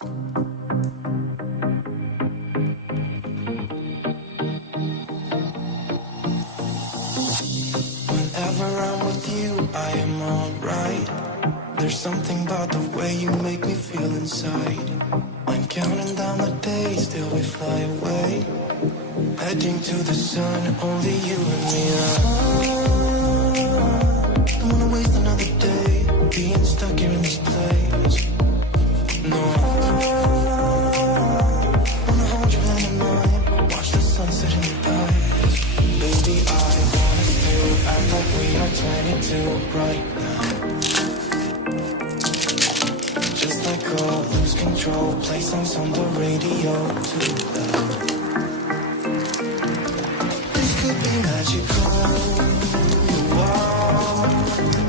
Whenever I'm with you, I am alright. There's something about the way you make me feel inside. I'm counting down the days till we fly away, heading to the sun, only you and me. Don't wanna waste another day being stuck here in this place. No, wanna hold your hand in mine, watch the sunset in your eyes. Baby, I want us to act like we are 22 right now. Just let go, lose control, play songs on the radio too loud. This could be magical. Whoa,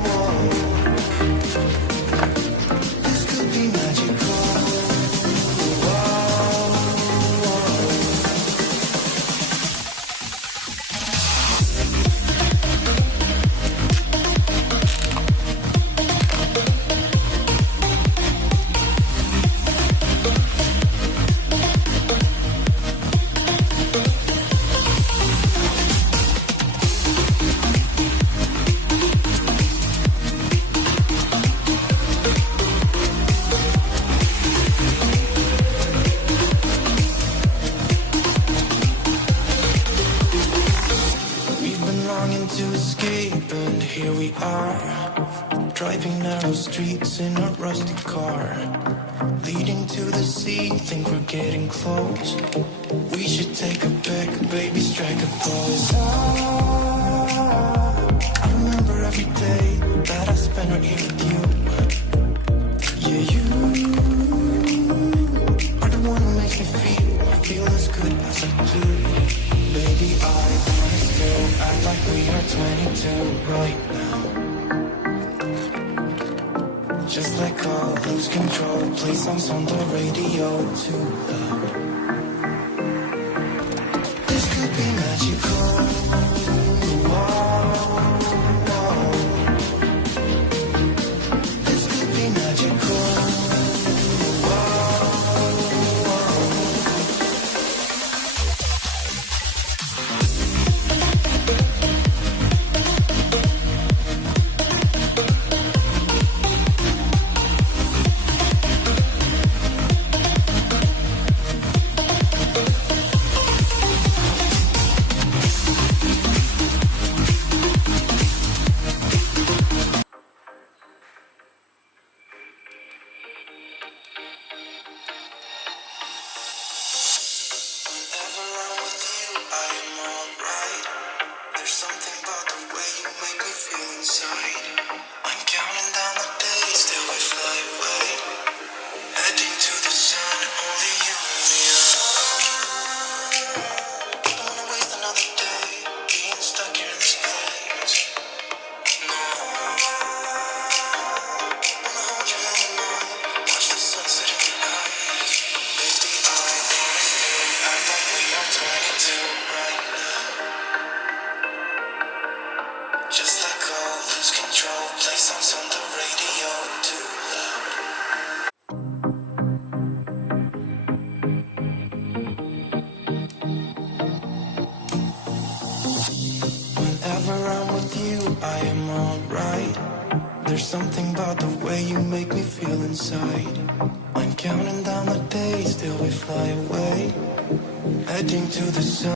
whoa. This could be magical. Whoa, whoa. To escape, and here we are, driving narrow streets in a rusty car, leading to the sea. Think we're getting close. We should take a pic, baby, strike a pose. I remember every day that I spent right here with you. Yeah, you are the one who makes me feel as good as I do. Baby, I wanna still act like we are 22 right now. Just let go, lose control, play songs on the radio too loud. This could be magical. Whoa, whoa. This could be magical. I am alright. There's something about the way you make me feel inside. I'm counting down the days till we fly away, heading to the sun.